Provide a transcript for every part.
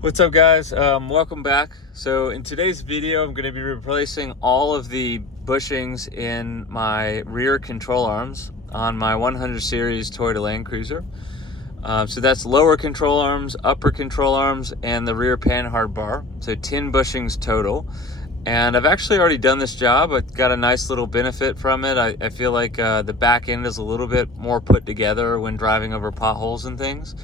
What's up, guys? Welcome back. So in today's video, I'm going to be replacing all of the bushings in my rear control arms on my 100 series Toyota Land Cruiser. So that's lower control arms, upper control arms, and the rear Panhard bar. So 10 bushings total. And I've actually already done this job. I got a nice little benefit from it. I feel like the back end is a little bit more put together when driving over potholes and things.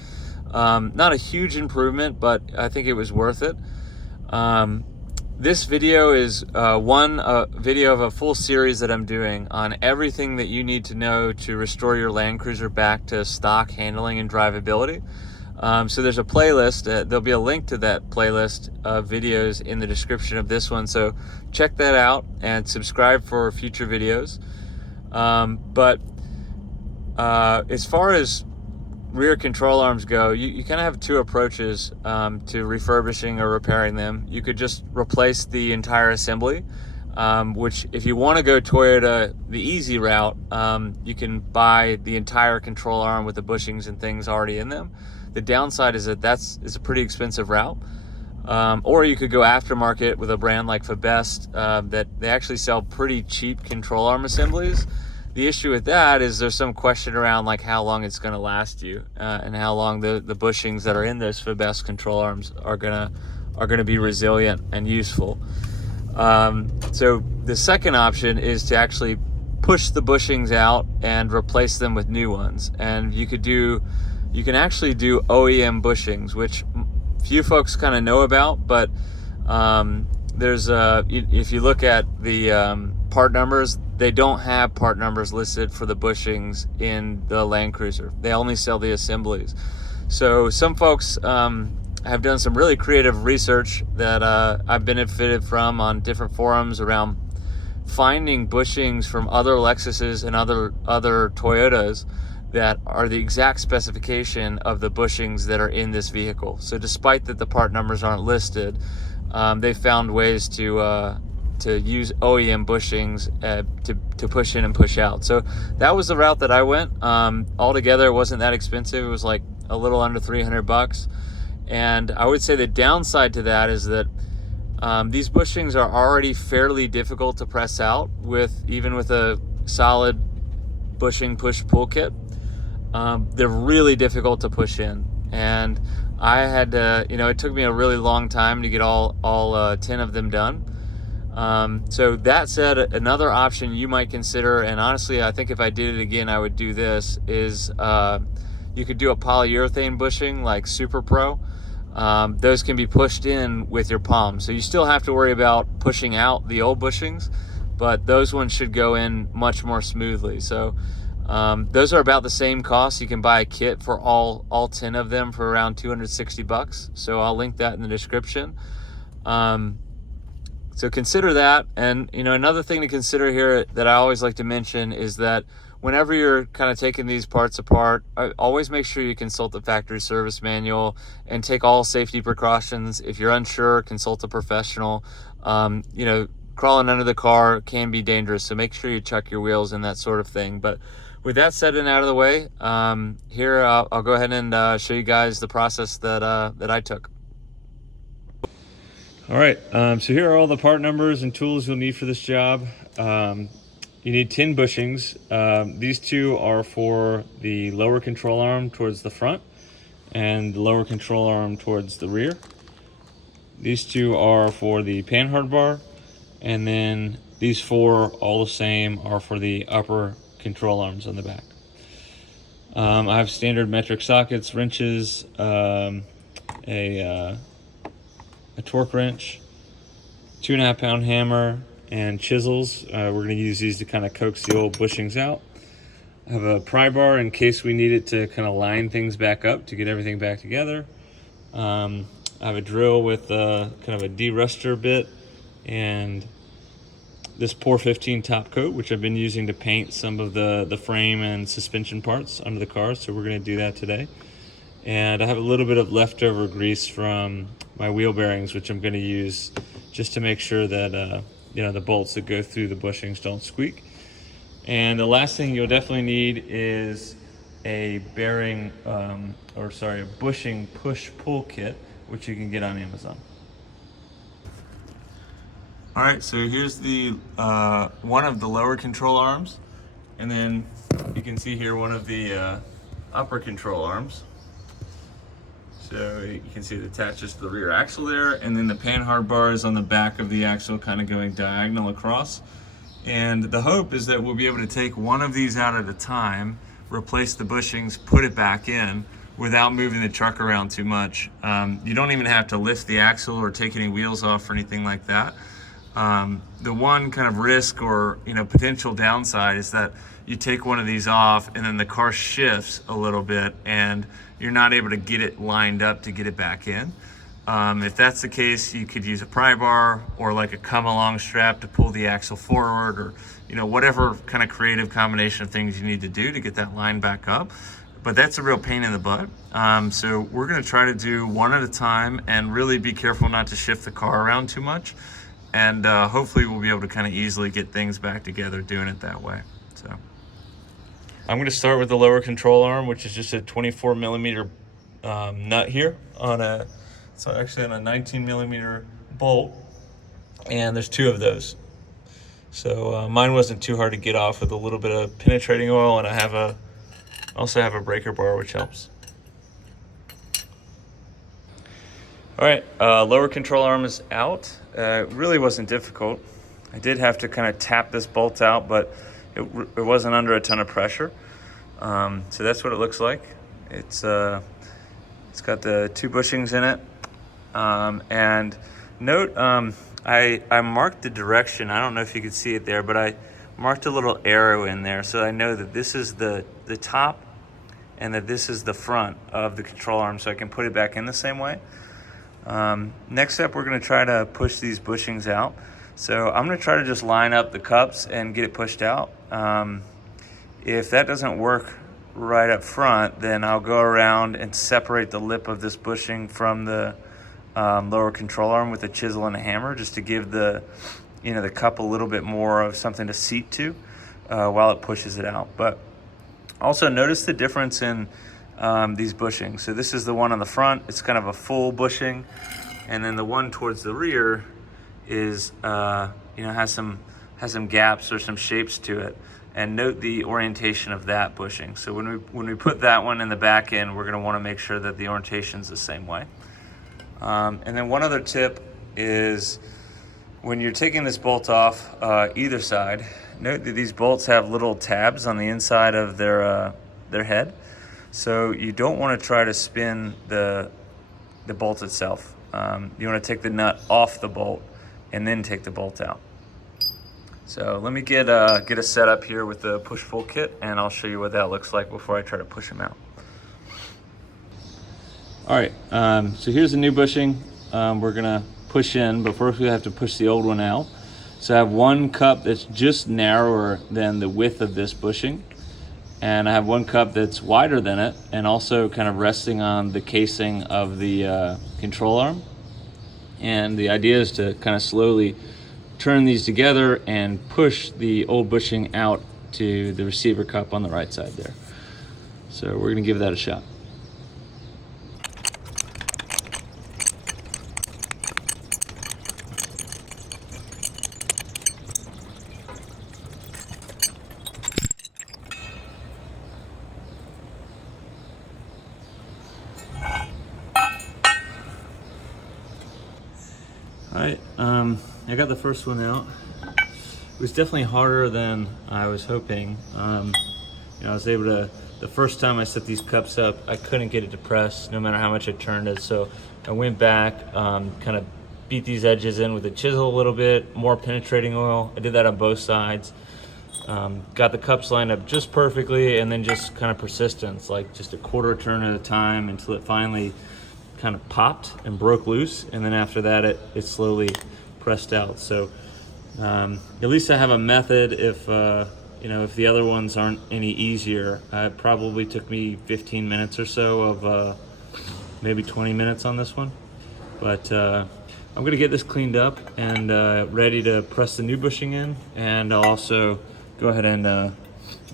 Not a huge improvement, but I think it was worth it. This video is one video of a full series that I'm doing on everything that you need to know to restore your Land Cruiser back to stock handling and drivability. So there's a playlist. There'll be a link to that playlist of videos in the description of this one. So check that out and subscribe for future videos. But as far as rear control arms go, you kind of have two approaches to refurbishing or repairing them. You could just replace the entire assembly, which if you want to go Toyota the easy route, you can buy the entire control arm with the bushings and things already in them. The downside is that it's a pretty expensive route. Or you could go aftermarket with a brand like Fabest that they actually sell pretty cheap control arm assemblies. The issue with that is there's some question around like how long it's going to last you and how long the bushings that are in those Fabest control arms are gonna be resilient and useful. So the second option is to actually push the bushings out and replace them with new ones. And you can actually do OEM bushings, which few folks kind of know about, but there's if you look at the part numbers, they don't have part numbers listed for the bushings in the Land Cruiser. They only sell the assemblies. So some folks have done some really creative research that I've benefited from on different forums around finding bushings from other Lexuses and other Toyotas that are the exact specification of the bushings that are in this vehicle. So despite that the part numbers aren't listed, they found ways to use OEM bushings to push in and push out. So that was the route that I went. Altogether, it wasn't that expensive. It was like a little under $300. And I would say the downside to that is that these bushings are already fairly difficult to press out even with a solid bushing push-pull kit. They're really difficult to push in. And I had to, it took me a really long time to get all 10 of them done. So that said, another option you might consider, and honestly, I think if I did it again, I would do this, is you could do a polyurethane bushing like Super Pro. Those can be pushed in with your palm. So you still have to worry about pushing out the old bushings, but those ones should go in much more smoothly. So those are about the same cost. You can buy a kit for all 10 of them for around $260. So I'll link that in the description. So consider that. And another thing to consider here that I always like to mention is that whenever you're kind of taking these parts apart, always make sure you consult the factory service manual and take all safety precautions. If you're unsure, consult a professional. Crawling under the car can be dangerous, so make sure you check your wheels and that sort of thing. But with that said and out of the way, here I'll go ahead and show you guys the process that I took. All right, so here are all the part numbers and tools you'll need for this job. You need 10 bushings. These two are for the lower control arm towards the front and the lower control arm towards the rear. These two are for the Panhard bar, and then these four, all the same, are for the upper control arms on the back. I have standard metric sockets, wrenches, a torque wrench, 2.5 pound hammer, and chisels. We're going to use these to kind of coax the old bushings out. I have a pry bar in case we need it to kind of line things back up to get everything back together. I have a drill with kind of a de-ruster bit and this Pour 15 top coat, which I've been using to paint some of the frame and suspension parts under the car. So we're going to do that today. And I have a little bit of leftover grease from my wheel bearings, which I'm going to use just to make sure that the bolts that go through the bushings don't squeak. And the last thing you'll definitely need is a bushing push-pull kit. which you can get on Amazon. All right, so here's the one of the lower control arms, and then you can see here one of the upper control arms. So you can see it attaches to the rear axle there, and then the Panhard bar is on the back of the axle, kind of going diagonal across. And the hope is that we'll be able to take one of these out at a time, replace the bushings, put it back in without moving the truck around too much. You don't even have to lift the axle or take any wheels off or anything like that. The one kind of risk or potential downside is that you take one of these off and then the car shifts a little bit and you're not able to get it lined up to get it back in. If that's the case, you could use a pry bar or like a come along strap to pull the axle forward, or whatever kind of creative combination of things you need to do to get that line back up. But that's a real pain in the butt. So we're gonna try to do one at a time and really be careful not to shift the car around too much. And hopefully we'll be able to kind of easily get things back together doing it that way. So I'm going to start with the lower control arm, which is just a 24 millimeter nut here on it's actually on a 19 millimeter bolt, and there's two of those. So mine wasn't too hard to get off with a little bit of penetrating oil, and I also have a breaker bar, which helps. All right, lower control arm is out. It really wasn't difficult. I did have to kind of tap this bolt out, but it wasn't under a ton of pressure. So that's what it looks like. It's got the two bushings in it. And note, I marked the direction. I don't know if you could see it there, but I marked a little arrow in there so I know that this is the top and that this is the front of the control arm, so I can put it back in the same way. Next step, we're going to try to push these bushings out. So I'm going to try to just line up the cups and get it pushed out. If that doesn't work right up front, then I'll go around and separate the lip of this bushing from the lower control arm with a chisel and a hammer, just to give the cup a little bit more of something to seat to while it pushes it out. But also notice the difference in these bushings. So this is the one on the front. It's kind of a full bushing, and then the one towards the rear is has some gaps or some shapes to it. And note the orientation of that bushing. So when we put that one in the back end, we're going to want to make sure that the orientation is the same way. And then one other tip is when you're taking this bolt off either side, note that these bolts have little tabs on the inside of their head. So you don't want to try to spin the bolt itself. You want to take the nut off the bolt and then take the bolt out. So let me get a setup here with the push-pull kit, and I'll show you what that looks like before I try to push them out. All right, so here's the new bushing we're gonna push in, but first we have to push the old one out. So I have one cup that's just narrower than the width of this bushing, and I have one cup that's wider than it and also kind of resting on the casing of the control arm. And the idea is to kind of slowly turn these together and push the old bushing out to the receiver cup on the right side there. So we're gonna give that a shot. All right, I got the first one out. It was definitely harder than I was hoping. I was able to, the first time I set these cups up, I couldn't get it to press no matter how much I turned it. So I went back, kind of beat these edges in with a chisel a little bit, more penetrating oil. I did that on both sides. Got the cups lined up just perfectly, and then just kind of persistence, like just a quarter turn at a time until it finally kind of popped and broke loose, and then after that it slowly pressed out. So at least I have a method if the other ones aren't any easier. It probably took me 15 minutes or so of maybe 20 minutes on this one, but I'm gonna get this cleaned up and ready to press the new bushing in, and I'll also go ahead and I'll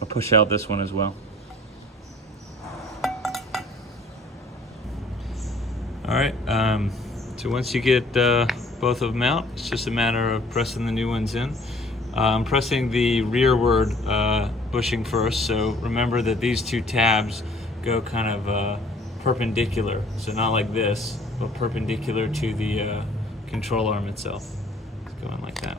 push out this one as well. All right, so once you get both of them out, it's just a matter of pressing the new ones in. I'm pressing the rearward bushing first, so remember that these two tabs go kind of perpendicular, so not like this, but perpendicular to the control arm itself. It's going like that.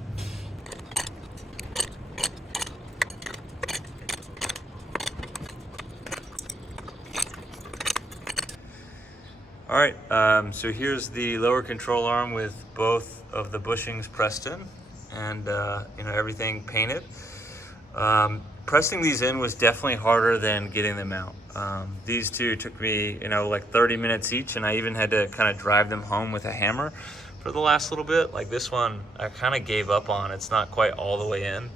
All right, so here's the lower control arm with both of the bushings pressed in and everything painted. Pressing these in was definitely harder than getting them out. These two took me like 30 minutes each, and I even had to kind of drive them home with a hammer for the last little bit. Like this one I kind of gave up on. It's not quite all the way in.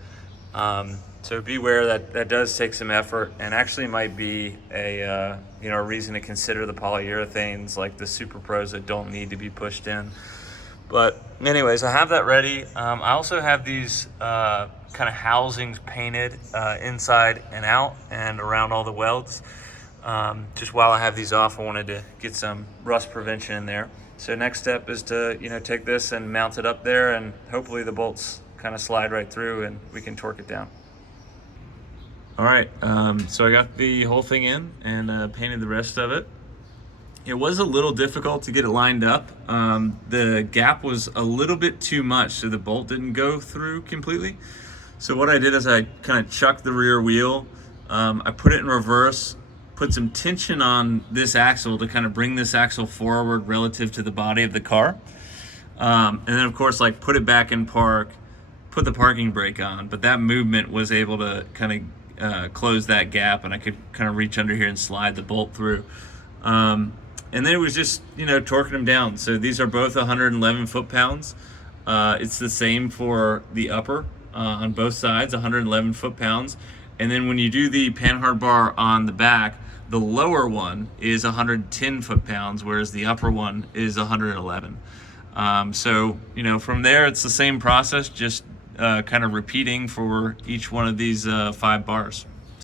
So beware that does take some effort, and actually might be a reason to consider the polyurethanes like the Super Pros that don't need to be pushed in. But anyways, I have that ready. I also have these kind of housings painted inside and out and around all the welds. Just while I have these off, I wanted to get some rust prevention in there. So next step is to take this and mount it up there, and hopefully the bolts kind of slide right through and we can torque it down. All right, so I got the whole thing in and painted the rest of it. It was a little difficult to get it lined up. The gap was a little bit too much, so the bolt didn't go through completely. So what I did is I kind of chucked the rear wheel. I put it in reverse, put some tension on this axle to kind of bring this axle forward relative to the body of the car. And then of course, like, put it back in park, put the parking brake on, but that movement was able to kind of close that gap, and I could kind of reach under here and slide the bolt through. And then it was just, torquing them down. So these are both 111 foot-pounds. It's the same for the upper on both sides, 111 foot-pounds. And then when you do the Panhard bar on the back, the lower one is 110 foot-pounds, whereas the upper one is 111. So, from there, it's the same process, just kind of repeating for each one of these 5 bars.